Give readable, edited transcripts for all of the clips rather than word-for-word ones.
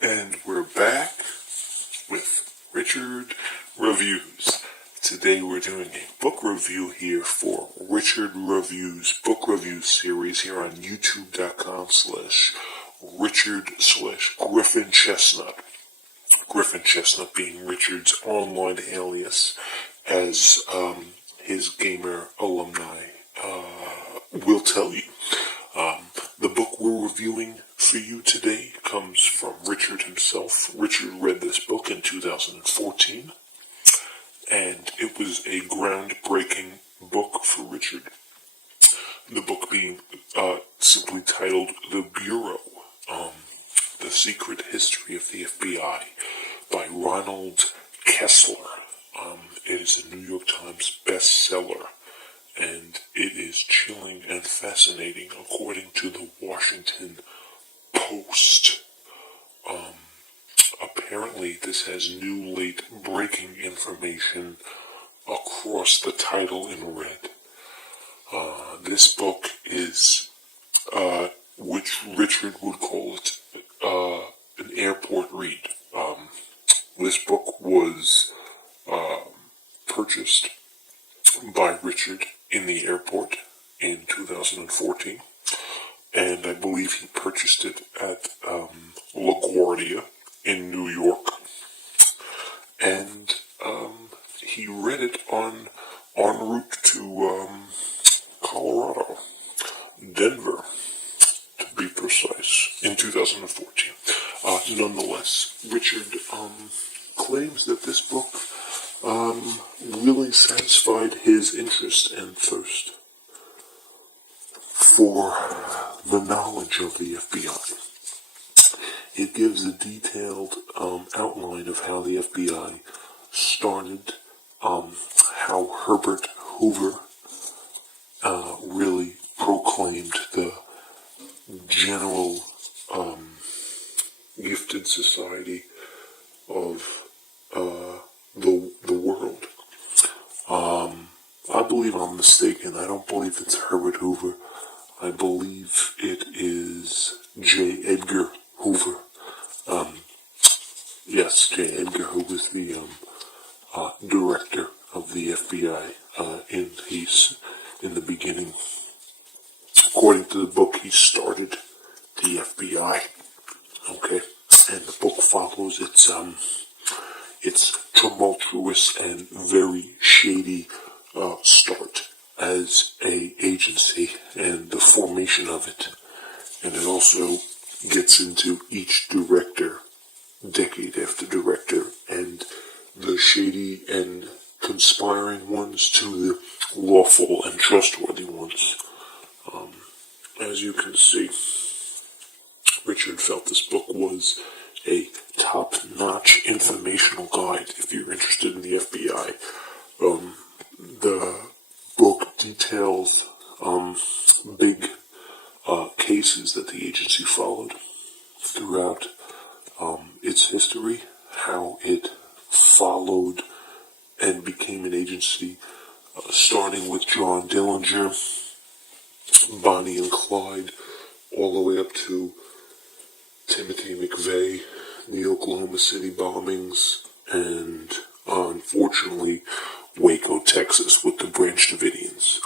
And we're back with Richard Reviews. Today we're doing a book review here for Richard Reviews book review series here on youtube.com/Richard/Griffin Chestnut. Griffin Chestnut being Richard's online alias, as his gamer alumni will tell you. The book we're reviewing for you today comes from Richard himself. Richard read this book in 2014, and it was a groundbreaking book for Richard. The book being simply titled The Bureau, The Secret History of the FBI by Ronald Kessler. It is a New York Times bestseller, and it is chilling and fascinating according to the Washington Post. Apparently this has new late breaking information across the title in red. This book is, which Richard would call it, an airport read. This book was purchased by Richard in the airport in 2014, and I believe he purchased it at LaGuardia in New York, and he read it en route to Colorado, Denver, to be precise, in 2014. Nonetheless, Richard claims that this book really satisfied his interest and thirst for the knowledge of the FBI. It gives a detailed outline of how the FBI started, how Herbert Hoover really proclaimed the general gifted society of the world. I believe I'm mistaken. I don't believe it's Herbert Hoover. I believe it is J. Edgar Hoover. Yes, J. Edgar Hoover is the director of the FBI in the beginning. According to the book, he started the FBI. Okay, and the book follows its tumultuous and very shady start as a agency and the formation of it, and it also gets into each director, decade after director, and the shady and conspiring ones to the lawful and trustworthy ones. As you can see, Richard felt this book was a top-notch informational guide if you're interested in the FBI. The book details big cases that the agency followed throughout its history, how it followed and became an agency, starting with John Dillinger, Bonnie and Clyde, all the way up to Timothy McVeigh, the Oklahoma City bombings, and unfortunately Waco, Texas, with the Branch Davidians.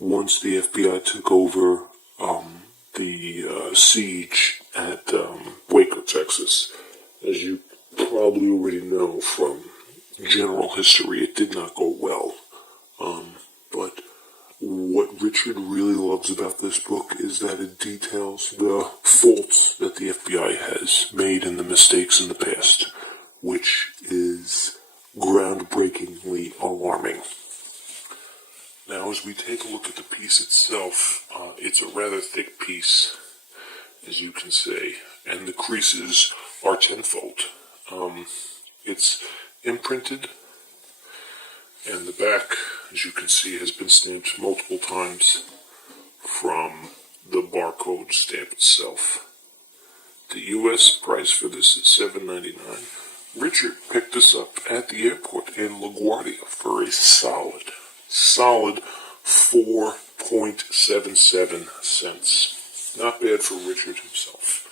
Once the FBI took over the siege at Waco, Texas, as you probably already know from general history, it did not go well. But what Richard really loves about this book is that it details the faults that the FBI has made and the mistakes in the past, which is groundbreakingly alarming. Now, as we take a look at the piece itself, it's a rather thick piece, as you can see, and the creases are tenfold. It's imprinted, and the back, as you can see, has been stamped multiple times from the barcode stamp itself. The U.S. price for this is $7.99. Richard picked this up at the airport in LaGuardia for a solid 4.77 cents. Not bad for Richard himself.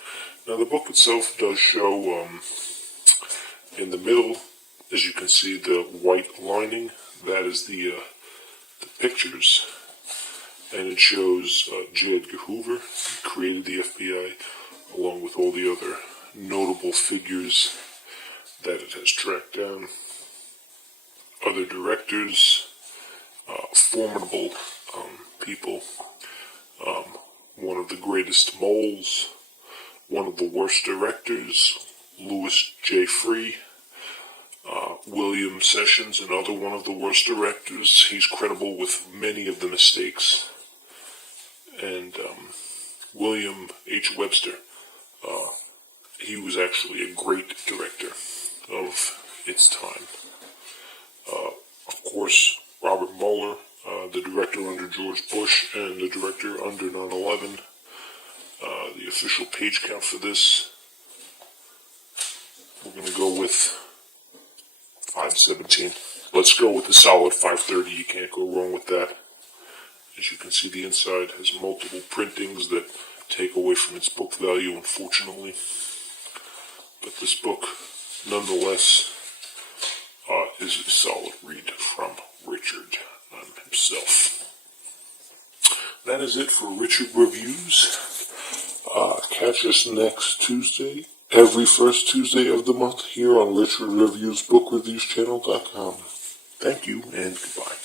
Now the book itself does show, in the middle, as you can see, the white lining. That is the pictures, and it shows J. Edgar Hoover, who created the FBI, along with all the other notable figures that it has tracked down. Other directors, formidable people, one of the greatest moles, one of the worst directors, Louis J. Free, William Sessions, another one of the worst directors. He's credible with many of the mistakes. And William H. Webster, he was actually a great director of its time. Of course, Robert Mueller, the director under George Bush and the director under 9/11. The official page count for this, we're going to go with 517. Let's go with the solid 530. You can't go wrong with that. As you can see, the inside has multiple printings that take away from its book value, unfortunately. But this book, nonetheless, is a solid read from Richard himself. That is it for Richard Reviews. Catch us next Tuesday, every first Tuesday of the month, here on RichardReviewsBookReviewsChannel.com. Thank you, and goodbye.